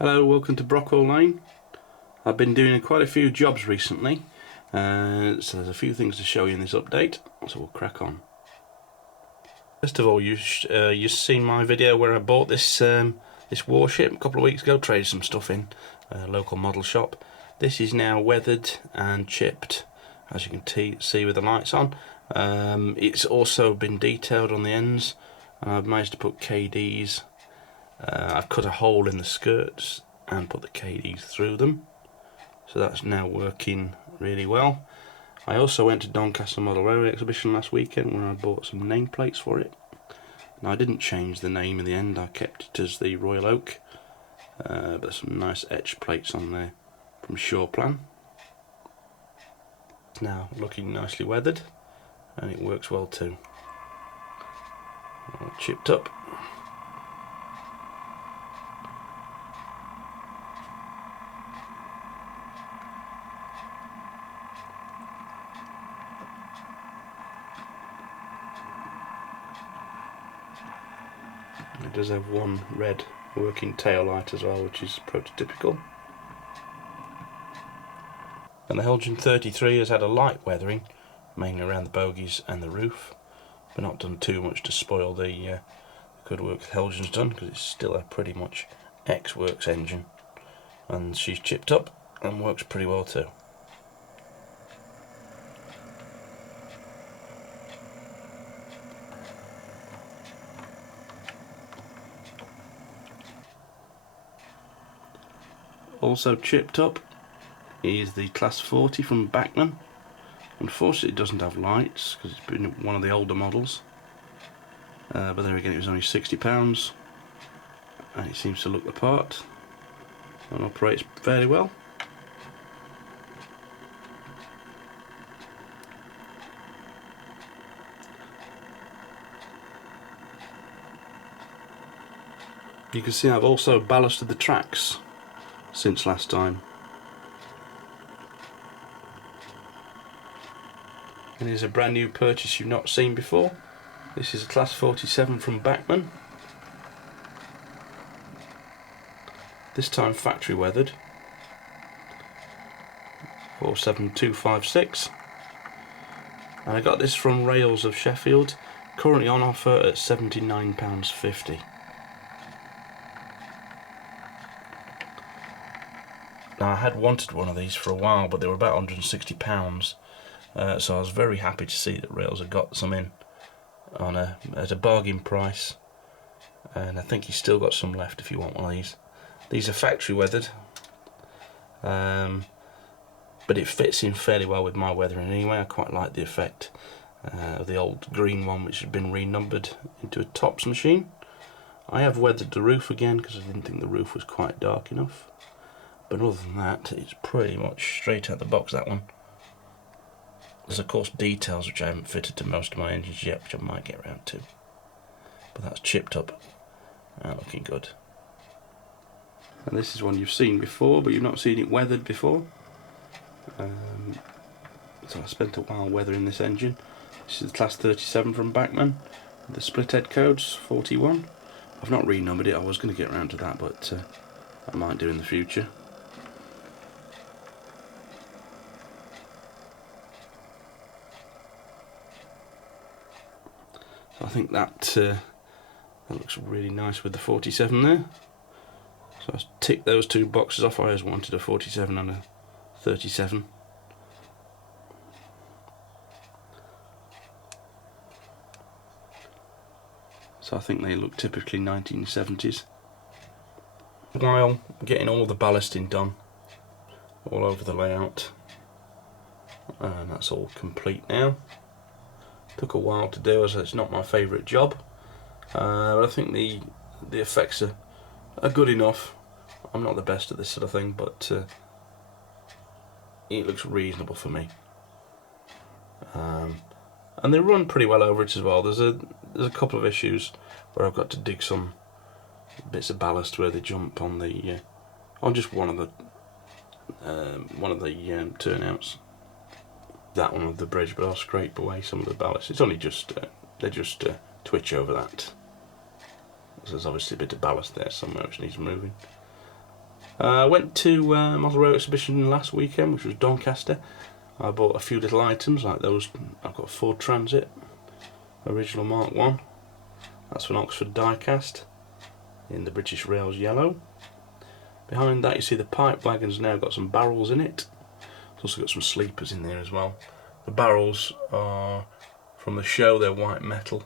Hello, welcome to Brockwell Lane. I've been doing quite a few jobs recently, so there's a few things to show you in this update, so we'll crack on. First of all, you've seen my video where I bought this warship a couple of weeks ago, traded some stuff in a local model shop. This is now weathered and chipped, as you can see with the lights on. It's also been detailed on the ends, and I've managed to put KDs. I've cut a hole in the skirts and put the KDs through them, so that's now working really well. I also went to Doncaster Model Railway Exhibition last weekend where I bought some nameplates for it. Now I didn't change the name in the end, I kept it as the Royal Oak, but there's some nice etched plates on there from Shoreplan. It's now looking nicely weathered and it works well too. All chipped up. It does have one red working tail light as well, which is prototypical. And the Helgen 33 has had a light weathering, mainly around the bogies and the roof, but not done too much to spoil the good work Helgen's done, because it's still a pretty much ex-works engine. And she's chipped up and works pretty well too. Also chipped up is the Class 40 from Bachmann. Unfortunately it doesn't have lights because it's been one of the older models, but there again it was only £60 and it seems to look the part and operates fairly well. You can see I've also ballasted the tracks since last time. And here's a brand new purchase you've not seen before. This is a Class 47 from Bachmann. This time factory weathered. 47256. And I got this from Rails of Sheffield, currently on offer at £79.50. Now I had wanted one of these for a while, but they were about £160, so I was very happy to see that Rails had got some in on at a bargain price, and I think he's still got some left if you want one of these. These are factory weathered, but it fits in fairly well with my weathering anyway. I quite like the effect of the old green one, which had been renumbered into a tops machine. I have weathered the roof again because I didn't think the roof was quite dark enough. But other than that, it's pretty much straight out the box, that one. There's of course details which I haven't fitted to most of my engines yet, which I might get around to. But that's chipped up and looking good. And this is one you've seen before, but you've not seen it weathered before. So I spent a while weathering this engine. This is the Class 37 from Bachmann, the split head codes, 41. I've not renumbered it, I was going to get around to that, but I might do in the future. So I think that looks really nice with the 47 there. So I ticked those two boxes off. I always wanted a 47 and a 37. So I think they look typically 1970s. While getting all the ballasting done all over the layout, and that's all complete now. Took a while to do as it's not my favourite job, but I think the effects are good enough. I'm not the best at this sort of thing, but it looks reasonable for me. And they run pretty well over it as well. There's a couple of issues where I've got to dig some bits of ballast where they jump on the on just one of the turnouts. That one of the bridge, but I'll scrape away some of the ballast. It's only just they just twitch over that. So there's obviously a bit of ballast there somewhere which needs moving. I went to Model Rail Exhibition last weekend, which was Doncaster. I bought a few little items like those. I've got a Ford Transit, original Mark 1. That's an Oxford diecast in the British Rails yellow. Behind that you see the pipe wagon's now got some barrels in it. It's also got some sleepers in there as well. The barrels are from the show, they're white metal.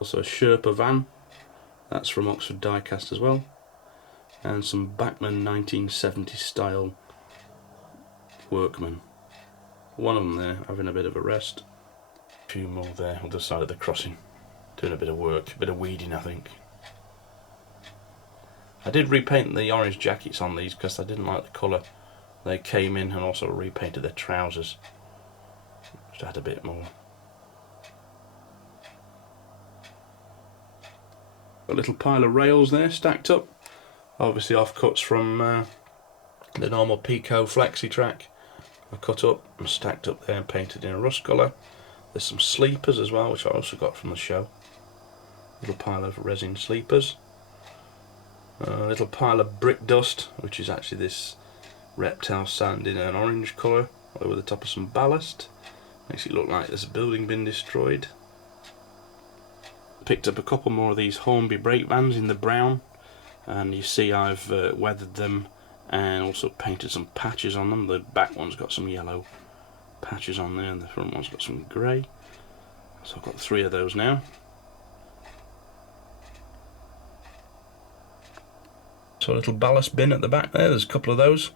Also a Sherpa van, that's from Oxford diecast as well. And some Bachmann 1970 style workmen. One of them there having a bit of a rest. A few more there on the side of the crossing, doing a bit of work, a bit of weeding I think. I did repaint the orange jackets on these because I didn't like the colour they came in, and also repainted their trousers just to add a bit more. Got a little pile of rails there stacked up, obviously offcuts from the normal Pico Flexi track. I cut up and stacked up there and painted in a rust colour. There's some sleepers as well, which I also got from the show. Little pile of resin sleepers. A little pile of brick dust, which is actually this reptile sand in an orange colour over the top of some ballast. Makes it look like there's a building been destroyed. Picked up a couple more of these Hornby brake vans in the brown, and you see I've weathered them and also painted some patches on them. The back one's got some yellow patches on there and the front one's got some grey. So I've got 3 of those now. So a little ballast bin at the back there, there's a couple of those.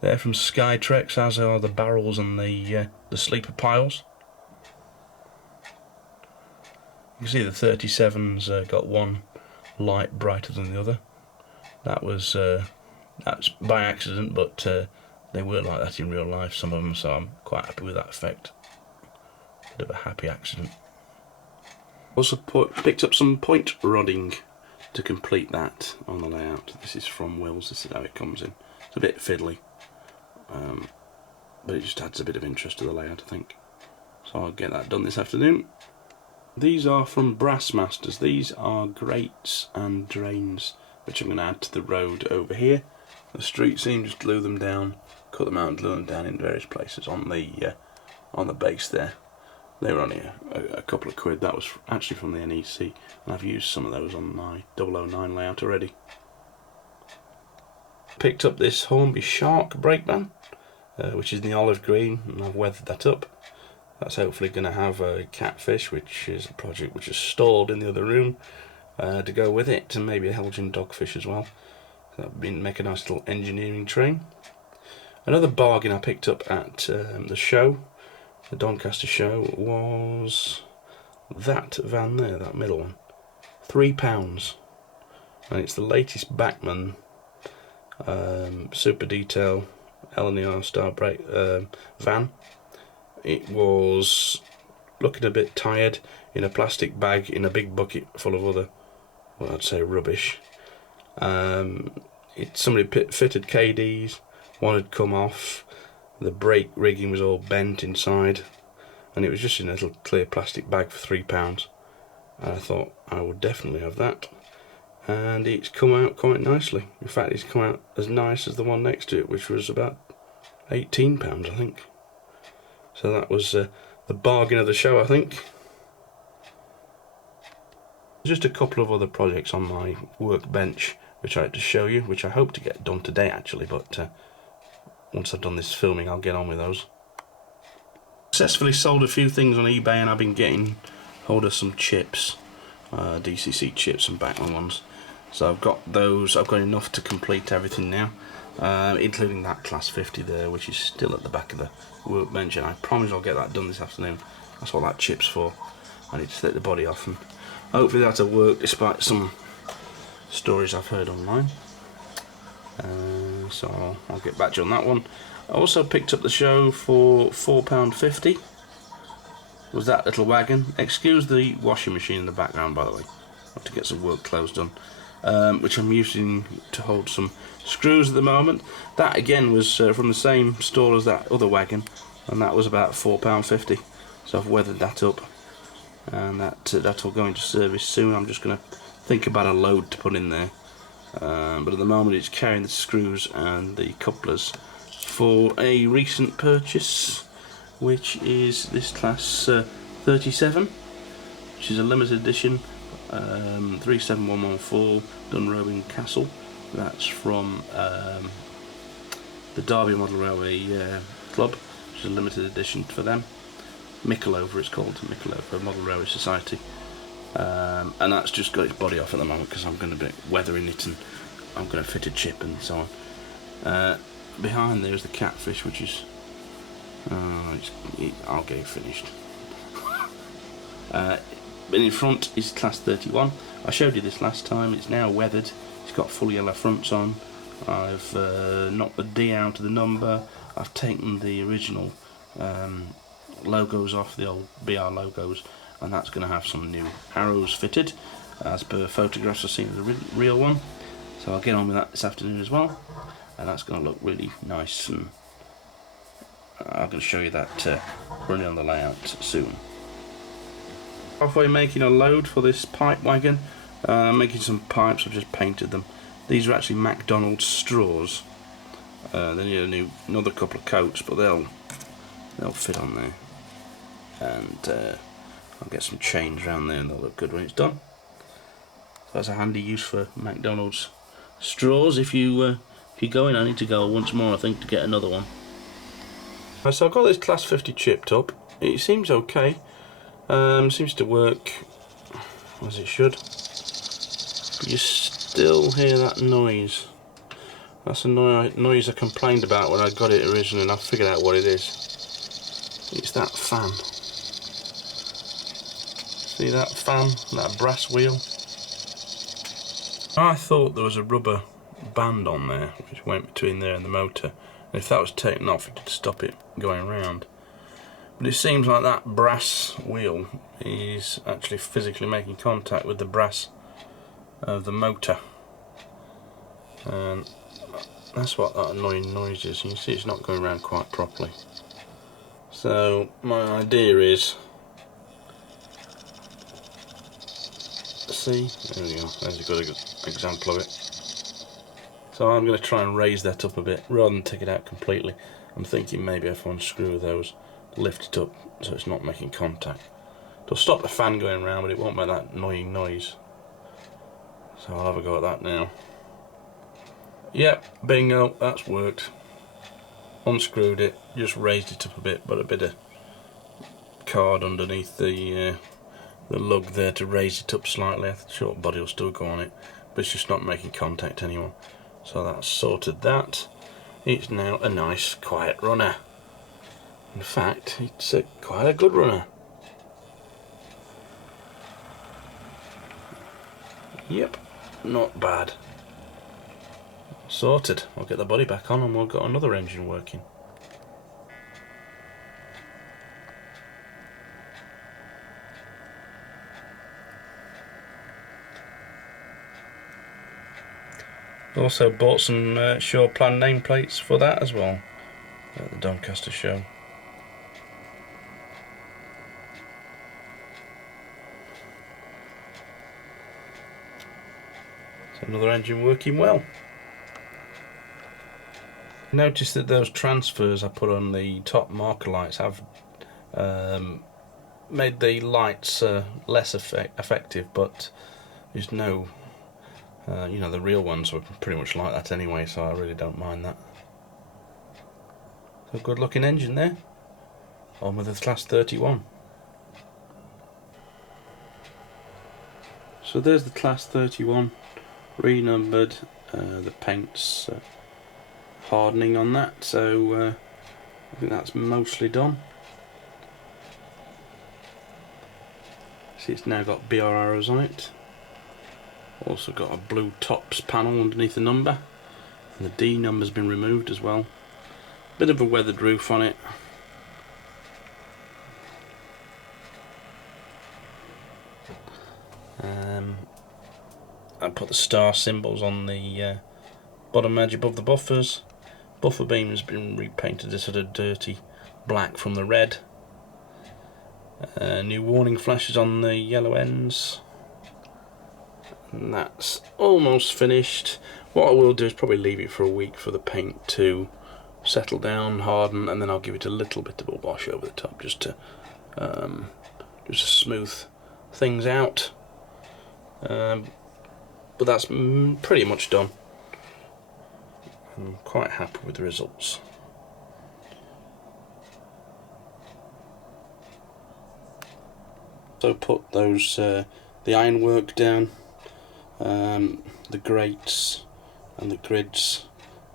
They're from Skytrex, as are the barrels and the sleeper piles. You can see the 37's got one light brighter than the other. That's by accident, but they were like that in real life, some of them, so I'm quite happy with that effect. Bit of a happy accident. Also picked up some point rodding to complete that on the layout. This is from Wills, this is how it comes in. It's a bit fiddly, but it just adds a bit of interest to the layout I think. So I'll get that done this afternoon. These are from Brass Masters. These are grates and drains which I'm going to add to the road over here. The street seam, just glue them down, cut them out and glue them down in various places on the base there. They were only a couple of quid. That was actually from the NEC, and I've used some of those on my 009 layout already. Picked up this Hornby Shark brake van, which is in the olive green, and I've weathered that up. That's hopefully going to have a catfish, which is a project which is stalled in the other room, to go with it, and maybe a Helgian dogfish as well. So that'd make a nice little engineering train. Another bargain I picked up at the show, the Doncaster show, was that van there, that middle one. £3, and it's the latest Bachmann super detail LNER star brake van. It was looking a bit tired in a plastic bag in a big bucket full of other, well, I'd say rubbish. Somebody fitted KDs, one had come off, the brake rigging was all bent inside, and it was just in a little clear plastic bag for £3. And I thought I would definitely have that, and it's come out quite nicely. In fact, it's come out as nice as the one next to it, which was about £18 I think. So that was the bargain of the show I think. Just a couple of other projects on my workbench which I had to show you, which I hope to get done today actually, but once I've done this filming I'll get on with those. Successfully sold a few things on eBay, and I've been getting hold of some chips, DCC chips and Bachmann ones. So I've got those, I've got enough to complete everything now, including that class 50 there, which is still at the back of the workbench, and I promise I'll get that done this afternoon. That's what that chip's for. I need to take the body off, and hopefully that'll work despite some stories I've heard online. So I'll get back to you on that one. I also picked up the show for £4.50. Was that little wagon. Excuse the washing machine in the background, by the way. I have to get some work clothes done, which I'm using to hold some screws at the moment. That again was from the same store as that other wagon, and that was about £4.50. So I've weathered that up and that'll go into service soon. I'm just going to think about a load to put in there, but at the moment it's carrying the screws and the couplers for a recent purchase, which is this class 37, which is a limited edition 37114 Dunrobin Castle. That's from the Derby Model Railway Club, which is a limited edition for them. Mickleover it's called, Mickleover Model Railway Society, and that's just got its body off at the moment because I'm going to be weathering it and I'm going to fit a chip and so on. Behind there is the Catfish, which is I'll get it finished. But in front is class 31. I showed you this last time. It's now weathered. It's got full yellow fronts on. I've knocked the D out of the number. I've taken the original logos off, the old BR logos, and that's going to have some new arrows fitted as per photographs I've seen of the real one. So I'll get on with that this afternoon as well, and that's going to look really nice, and I'm going to show you that running on the layout soon. Halfway making a load for this pipe wagon, making some pipes. I've just painted them. These are actually McDonald's straws. They need another couple of coats, but they'll fit on there, and I'll get some chains around there and they'll look good when it's done. So that's a handy use for McDonald's straws. If you go in, I need to go once more I think to get another one. So I've got this class 50 chipped up. It seems okay. Seems to work as it should, but you still hear that noise. That's a noise I complained about when I got it originally, and I figured out what it is. It's that fan. See that fan, that brass wheel? I thought there was a rubber band on there which went between there and the motor, and if that was taken off it could stop it going round. But it seems like that brass wheel is actually physically making contact with the brass of the motor, and that's what that annoying noise is. You can see it's not going around quite properly. So my idea is, see, there we go, there's a good example of it. So I'm going to try and raise that up a bit rather than take it out completely. I'm thinking maybe if I unscrew those, lift it up so it's not making contact. It'll stop the fan going around, but it won't make that annoying noise. So I'll have a go at that now. Yep, bingo, that's worked. Unscrewed it, just raised it up a bit, but a bit of card underneath the lug there to raise it up slightly. The short body will still go on it, but it's just not making contact anymore. So that's sorted that. It's now a nice quiet runner. In fact, it's quite a good runner. Yep, not bad. Sorted. I'll get the body back on and we've got another engine working. Also bought some Shawplan nameplates for that as well at the Doncaster show. So another engine working well. Notice that those transfers I put on the top marker lights have made the lights less effective, but there's no, you know, the real ones were pretty much like that anyway, so I really don't mind that. So good looking engine there, on with the class 31. So there's the class 31, renumbered, the paint's hardening on that, so I think that's mostly done. See, it's now got BR arrows on it. Also got a blue tops panel underneath the number, and the D number's been removed as well. Bit of a weathered roof on it. I put the star symbols on the bottom edge above the buffers. Buffer beam has been repainted a sort of dirty black from the red. New warning flashes on the yellow ends. And that's almost finished. What I will do is probably leave it for a week for the paint to settle down, harden, and then I'll give it a little bit of a wash over the top just to smooth things out. But that's pretty much done. I'm quite happy with the results. So put those the ironwork down, the grates and the grids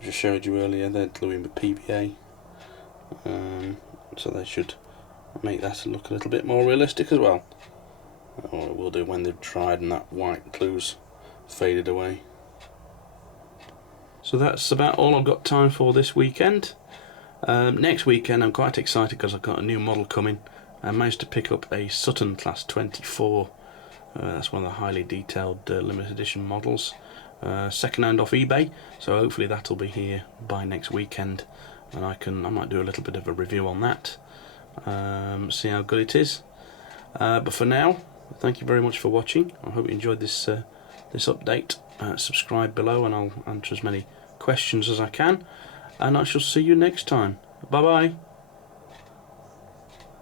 I just showed you earlier. They're gluing with PVA, so they should make that look a little bit more realistic as well. Or it will do when they've dried and that white glue's faded away. So that's about all I've got time for this weekend. Next weekend I'm quite excited because I've got a new model coming. I managed to pick up a Sutton Class 24. That's one of the highly detailed limited edition models. Second-hand off eBay, so hopefully that'll be here by next weekend, and I might do a little bit of a review on that. See how good it is. But for now, thank you very much for watching. I hope you enjoyed this this update. Subscribe below and I'll answer as many questions as I can, and I shall see you next time. Bye bye.